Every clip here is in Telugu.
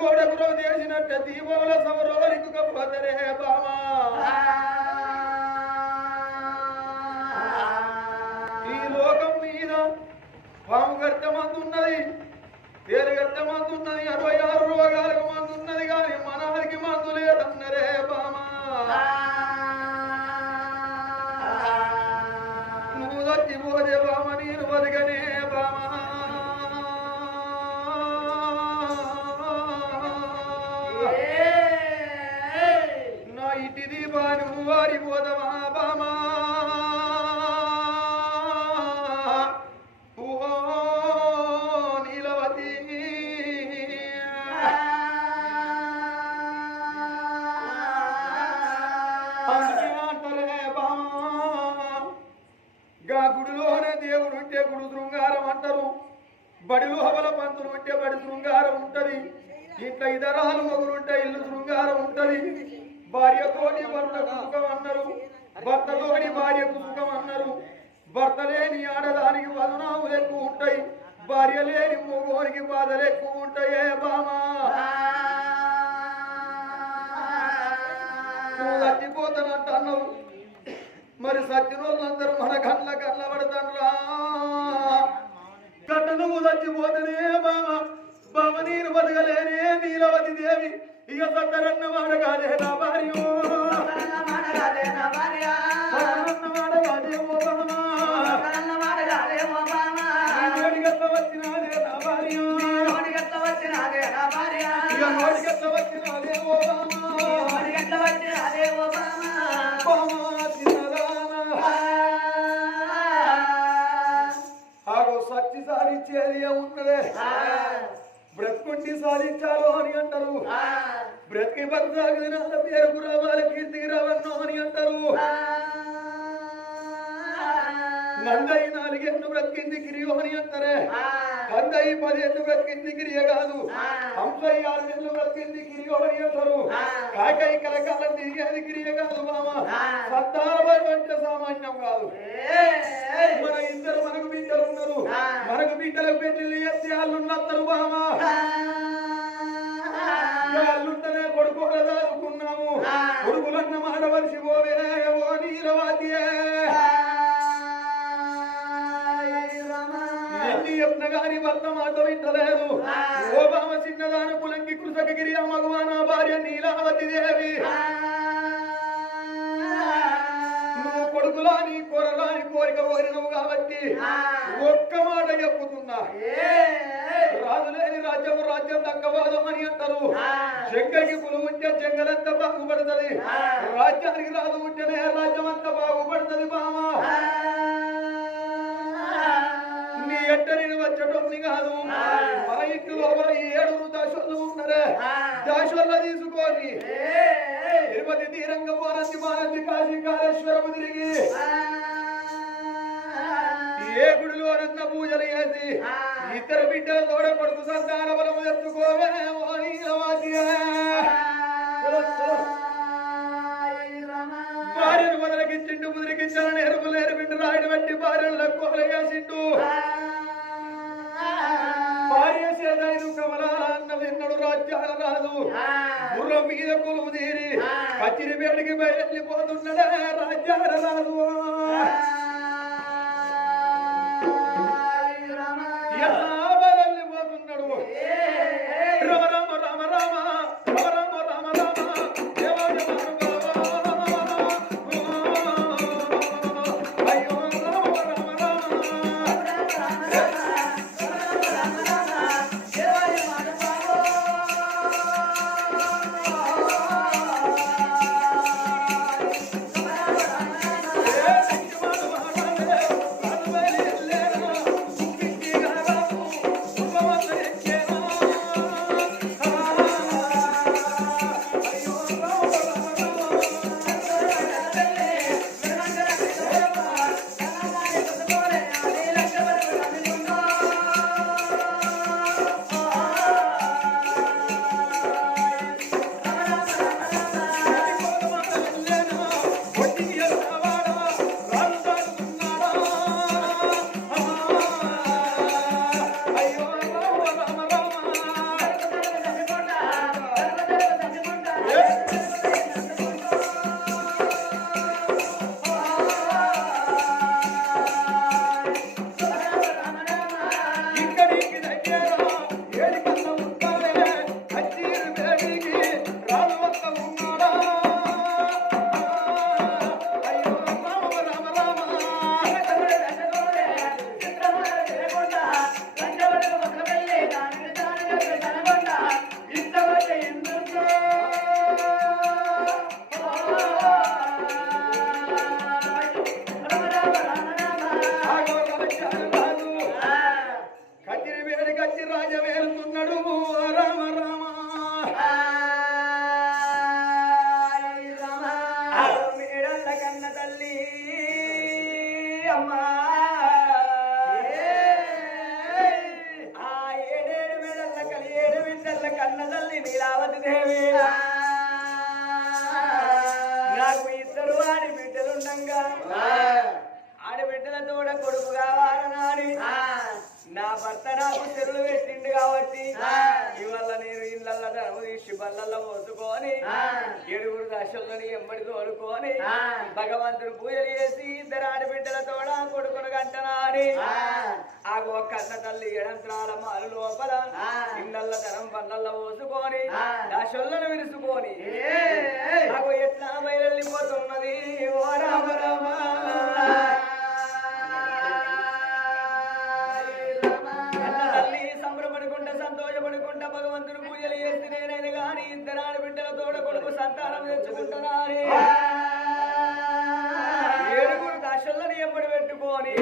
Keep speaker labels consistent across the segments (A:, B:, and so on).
A: పచ్చి గోడకు రవి దీపముల సమరోరికి పోతరే బామా ఈ లోకం మీద పాము గర్త మందున్నది తేరు గర్త మందున్నది అరవై ఆరు రోగాలకు మందున్నది కానీ మనహరికి మందు లేదన్నరే బామా నువ్వు చచ్చిపోతే బామా బడిలు హవల పంతులు ఉంటే బడి శృంగారం ఉంటది. ఇంట్లో ఇతరాలు మొగులుంటే ఇల్లు శృంగారం ఉంటది. భార్య తోటి భర్తకు సుఖం అన్నారు. భర్త భార్యకు సుఖం అన్నారు. భర్త లేని ఆడదానికి వదనాములు ఎక్కువ ఉంటాయి. భార్య లేని మొగోనికి బాధలు ఎక్కువ ఉంటాయే. బామా? నువ్వు చచ్చిపోతానంట అన్నావు మరి సత్యనోళ్ళందరూ మన కళ్ళ కళ్ళ పడతాన్రా కట్ట నువ్వు చచ్చిపోతేనే బావ. బామ నేను బతకలేనే నీలవతి దేవి. ఇక సత్తరన్న వాడ బ్రతికి బతకాలి నాన్న పేరుకు రావాలి కీర్తికి రావన్నో అని అంటారు నందయి నాలుగేళ్ళు బ్రతికింది గిరియో అని అంటారే. కందయి పదేళ్ళు బ్రతికింది గిరియ కాదు. హంసయ్య ఆరు నెలలు బ్రతికింది గిరియో అని అంటారు. కాకై కలకాలం తిరిగేది గిరియ కాదు మామ. సత్తాల అంటే సామాన్యం కాదు. మన ఇద్దరు మనకు బిడ్డలు ఉన్నారు. మనకు బిడ్డలకు పెళ్ళి చేస్తే వాళ్ళు ఉన్నత్తరు బామా పోవే ఓ నీలవాద్యే ఎన్ని చెప్పిన గాని భర్త మాట వింటలేదు ఓ బామ చిన్నదాని పులంకి కృషకగిరి మగవాన భార్య నీలావతి దేవి. నువ్వు కొడుకులా నీ కోరలా నీ కోరిక కోరినవు కాబట్టి ఒక్క మాట చెప్పుతున్నా. రాజులేని రాజ్యం రాజ్యం దక్కవాదం అని అంటారు. చెంగకి పులు ఉంటే చెంగలంతా బాగుపడుతుంది. రాజ్యానికి రాజు ఉంటేనే రాజ్యం అంతా బాగుపడుతుంది బామా నీ ఎట్ట నేను వచ్చేటోని కాదు. మన ఇంటి లోపల ఏడుగురు ఉన్నారే. దాశోళ్ళ తీసుకొని తిరుపతి తీరంగ పోనంది మానంది కాశీ కాళేశ్వరము తిరిగి. ఏ గుడిలో రత్న పూజలు చేసి ఇద్దరు బిడ్డల తోడ కొడుకు సంతాన బలము ఎత్తుకోవే ఓ నీలవాద్యే. చలో, చలో. భార్యను మొదలకిచ్చిండు ముదిరికిచ్చాలని ఎరుపులు ఎరుపిండు రాయుడు వంటి భార్యను కోల చేసిండు. భార్య సేదైదు కమలాల విన్నడు రాజ్యాల రాదు గుర్రం మీద కొలువు తీరి కచ్చిరి వేడికి బయలుపోతున్నాడే రాజ్యాల రాదు
B: కొడుకు కావాలనాడి నా భర్త నాకు చెరువులు పెట్టిండు కాబట్టి ఇవల్ల నేను ఇళ్ళల్లో ధనము తీసి బల్లల్లో పోసుకొని ఏడుగురు దశల్లోని ఎంబడి తోడుకొని భగవంతుడు పూజలు చేసి ఇద్దరు ఆడబిడ్డలతో కొడుకును గంటనాడి. ఆగో కన్న తల్లి ఎడంత్రాల మాలు లోపల ఇళ్ళల్లో ధనం బల్లల్లో పోసుకొని దశల్లను విరుసుకొని ఆగో ఎట్లా బయలుపోతున్నది ఓ రామ రామ. భగవంతుడు పూజలు చేస్తే నేనైనా గాని ఇద్దరు ఆడబిడ్డలతో కొడుకు సంతానం తెచ్చుకుంటున్నారే. ఏడుగురు దశలను ఎంబడి పెట్టుకొని.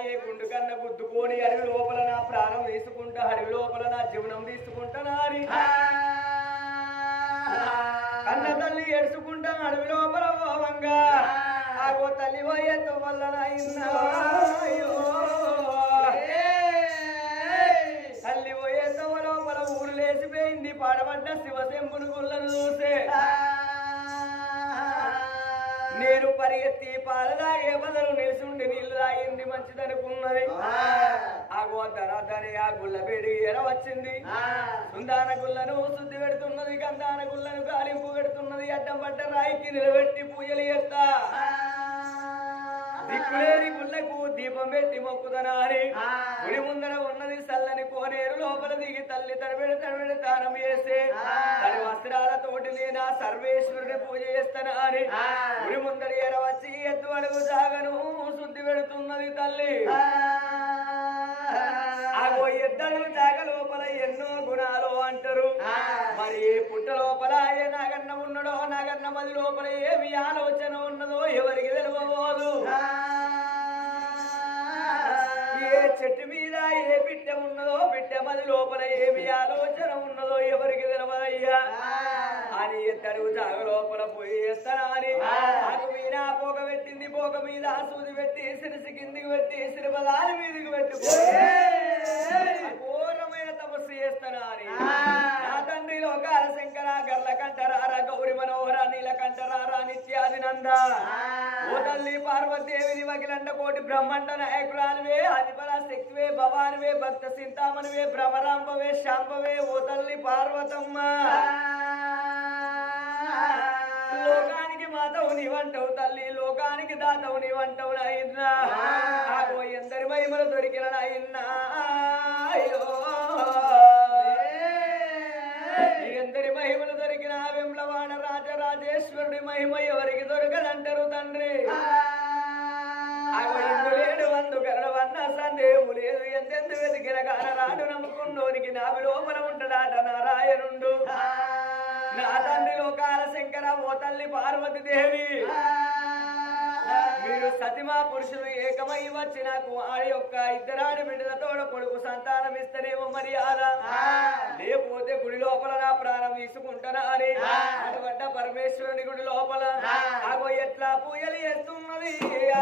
B: ఏ గుండు కన్నా గుద్దుకొని అడవి లోపల నా ప్రాణం తీసుకుంటా అడవి లోపల నా జీవనం తీసుకుంటా నాని కన్న తల్లి ఎడుచుకుంటా అడవి లోపల పోవంగా ఆగో తల్లి వల్ల. తల్లి లోపల ఊరు లేచిపోయింది పాడబడ్డ శివశంపుని గుళ్ళను చూసే. నేను పరిగెత్తి పాలు తాగే బదులు తాగింది మంచిదనుకున్నది? ఆ. గోతరాధని ఆ గుళ్ళ వేడి ఎర వచ్చింది. సుందాన గుళ్ళను శుద్ధి పెడుతున్నది గంధాన గుళ్ళను గాలింపు పెడుతున్నది అడ్డం పడ్డ రాయికి నిలబెట్టి పూజలు చేస్తా. దిక్కులేని గుళ్ళకు దీపం పెట్టి మొక్కుదనారి గుడి ముందర ఉన్నది చల్లని కోనేరు లోపల దిగి తల్లి తడబెడి తడబెడి దానం చేసే. తడి వస్త్రాలతోటి నేను సర్వేశ్వరుని పూజ చేస్తానని గుడి ముందర ఎర వచ్చి ఎత్తు అడుగు శుద్ధి పెడుతున్నది తల్లి. ఆగో ఇద్దరు జాగ లోపల ఎన్నో గుణాలు అంటారు. మరి ఏ పుట్ట లోపల ఏ నాగన్న ఉన్నడో నాగన్న మది లోపల ఏమి ఆలోచన ఉన్నదో ఎవరికి తెలియబోదు ఏ చెట్టు మీద ఏ బిడ్డ ఉన్నదో బిడ్డ మది లోపల ఏమి ఆలోచన ఉన్నదో ఎవరికి తెలియదయ్యా అని ఎత్తడుగు జాగ లోపల పోయి చేస్తానా అని? ఆకు మీద పోక పెట్టింది పోక మీద సూది పెట్టి సిరిసి కిందికి పెట్టి సిరిపదాల మీదకి పెట్టుకో. ఘోరమైన తమ అని? నా తండ్రి లోకాల పార్వతీదేవి వకిలండ కోటి బ్రహ్మండ నాయకురానివే అధిపర శక్తివే భవానివే భక్త సింతామణివే భ్రమరాంబవే శాంబవే ఓ తల్లి పార్వతమ్మ. లోకానికి మాతవు నీవంటవు తల్లి లోకానికి దాతవు నీవంటవు నాయన్నా ఎందరి మహిమలు దొరికిన నాయన్నా అయ్యో. ఎందరి మహిమలు దొరికిన వెంలవాడ రాజరాజేశ్వరుడి మహిమ ఎవరికి దొరకదంటారు తండ్రి? లేడు వందు కరడవన్న సందేహము లేదు ఎంతెందు వెతికిన కానరాడు నమ్ముకున్నోనికి నావి లోపల ఉంటాడాట నారాయణుండు నా తండ్రి లోకాల శంకర ఓ తల్లి పార్వతి దేవి. మీరు సతిమా పురుషులు ఏకమై వచ్చి నాకు ఆ యొక్క ఇద్దరాడి బిడ్డలతో కొడుకు సంతానం ఇస్తేనేమో మర్యాద లేకపోతే గుడి లోపల నా ప్రాణం తీసుకుంటానా అని? అటువంటి పరమేశ్వరుని గుడి లోపల? ఎట్లా పూజలు చేస్తున్నది ఆ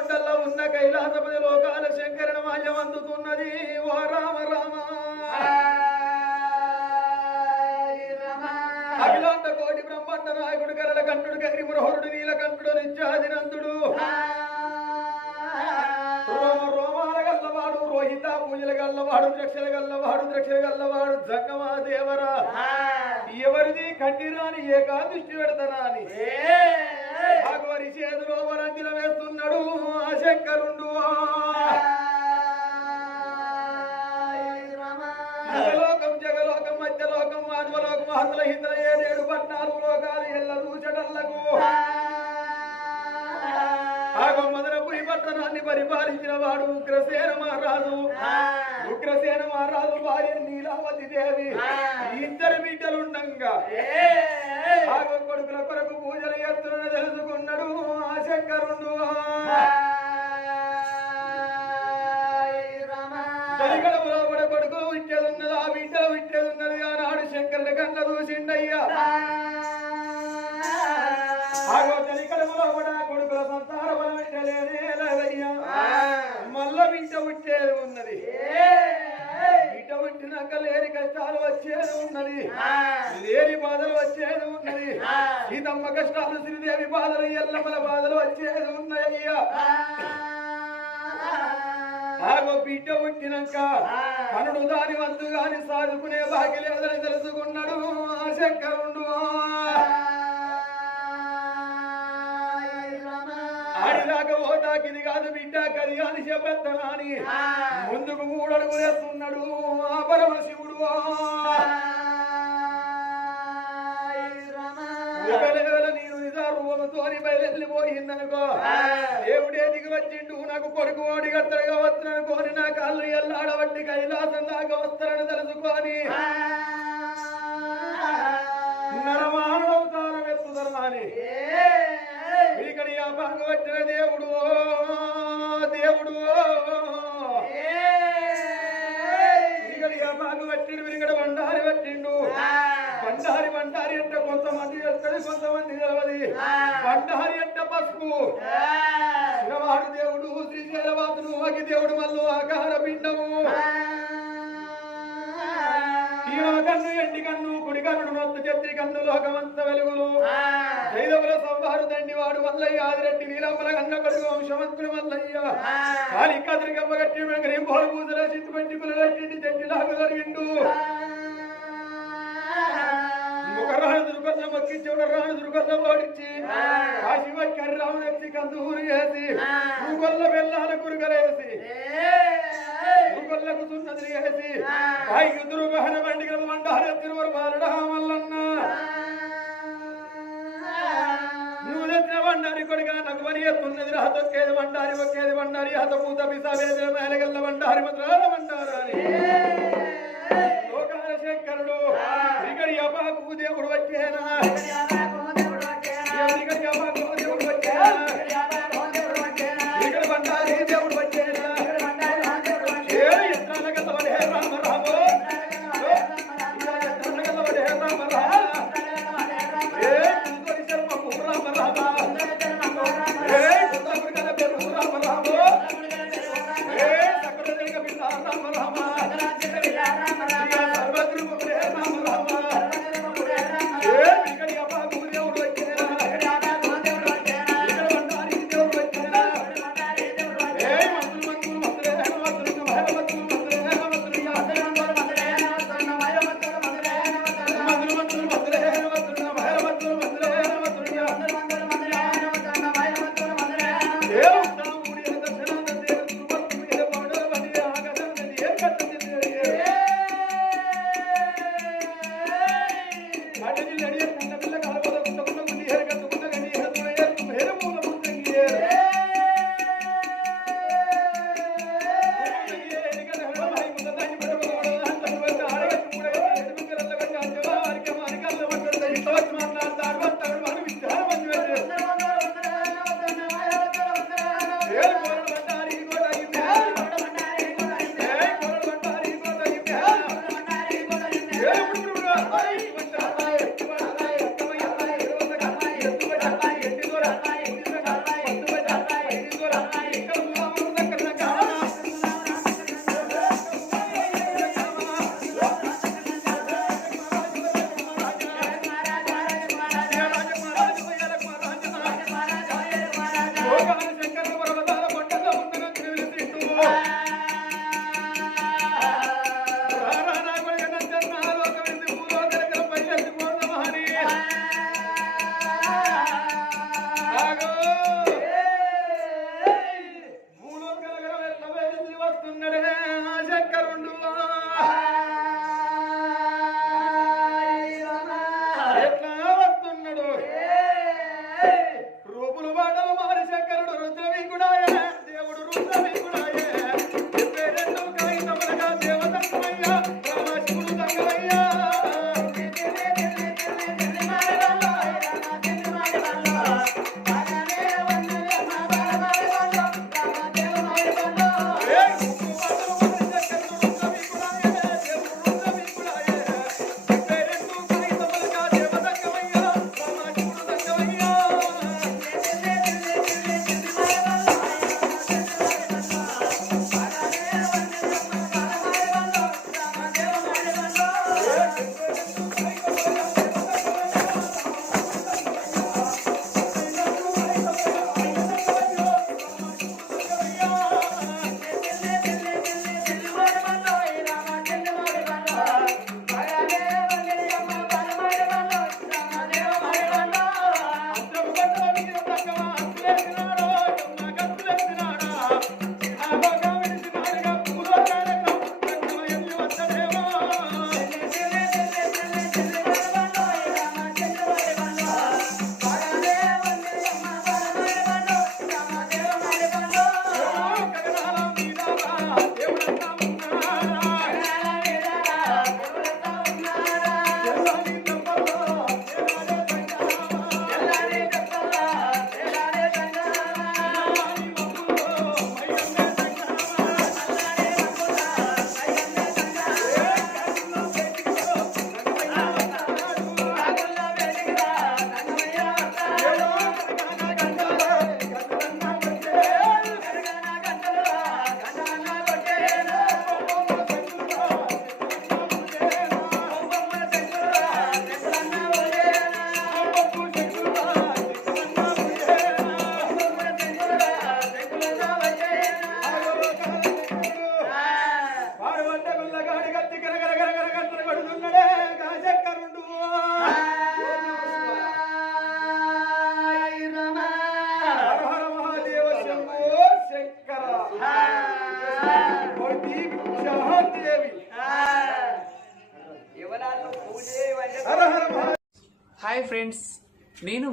A: కొండల్లో ఉన్న కైలాసపతి లోకాల శంకరణ మాల్యం అందుతున్నది. ఓ రామ రామ. అఖిలాంత కోటి బ్రహ్మాండ నాయకుడు కరల కంఠుడు గరి మనోహరుడు నీలకంఠుడు నిత్యాదినందుడు రోమాల గల్లవాడు రోహిత పూజల గల్లవాడు ద్రక్షల గల్లవాడు ద్రక్షల గల్లవాడు జంగమా దేవరా. ఎవరిది? కంటిరాని ఏకాదృష్టి పెడతాని భగవరి చేతిలో వరంజిల వేస్తున్నాడు. ఆ శంకరుండు. జగలోకం జగలోకం మధ్యలోకం మాధవలోకం మహతుల హితల ఏడేడు పద్నాలుగు లోకాలు ఎల్ల దూచడల్లకు పట్టణాన్ని పరిపాలించిన వాడు ఉగ్రసేన మహారాజు. ఉగ్రసేన మహారాజు భార్య నీలావతి దేవి. ఇద్దరు బిడ్డలుండంగా. కొడుకుల కొరకు పూజలు ఎత్తులను తెలుసుకున్నాడు ఆ శంకరుండు. విట్టేది ఉన్నది. బిడ్డ పుట్టినాక లేని కష్టాలు వచ్చేది ఉన్నది. లేని బాధలు వచ్చేది ఉన్నది. సీతమ్మ కష్టాలు శ్రీదేవి బాధలు ఎల్లమ్మల బాధలు వచ్చేది ఉన్నాయ్యా ఆగో బిడ్డ పుట్టినాక కనుడు దాని వంతు గాని సాదుకునే భాగ్య లేదని తెలుసుకున్నాడు. ఆ శంకరుడు ఆడిదాకా ఓటాకిది కాదు బిడ్డ కది అని ముందుకు మూడు అడుగులు వేస్తున్నాడు ఆ పరమశివుడు రూపంతోని బయలుపోయిందనుకో దేవుడే దిగి వచ్చిండు నాకు కొడుకు ఓడి కడతాడుగా వస్తున్నానుకోని నా కాళ్ళు ఎల్లాడబట్టి కైలాసం దాకా వస్తారని తెలుసుకొని నరమానవ అవతారం ఎత్తుదరని ఇక్కడ పసుపు శివవాడు దేవుడు శ్రీశైలవాసుడు అగి దేవుడు మల్లు ఆకార పిండము. కన్ను ఎండి కన్ను కుడి కన్నుడు నొత్తు చెత్తి కన్ను లోకమంత వెలుగులు. జైదవుల సంహారు దండి వాడు మల్లయ్య ఆదిరెడ్డి నీలమ్మల కన్న కొడుకు వంశవంతుడు మల్లయ్య. కాలి కదిరి గమ్మగట్టి వెంకరేం పోలు పూజల చిత్తు పెట్టి కులరెడ్డి చెట్టి లాగు జరిగిండు రాణి దుర్గన్న ఓడించి కాశీ వచ్చి రాముడు ఎత్తి కందూరు వేసి భూగొల్ల వెళ్ళాల కురుగలేసి భూగొల్లకు సున్నది మండారు తిరువరు మల్లన్న. నువ్వు తెచ్చిన బండారి కొడుగా నాకు పని ఎత్తున్నది రా తొక్కేది బండారి ఒక్కేది బండారి. హత పూత పిసా వేసిన మేలగల్ల లోకాల శంకరుడు. దేవుడు వచ్చేనా ఇక్కడ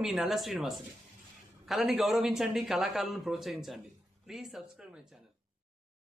C: మీ నల్ల శ్రీనివాసుని. కళని గౌరవించండి కళాకారులను ప్రోత్సహించండి.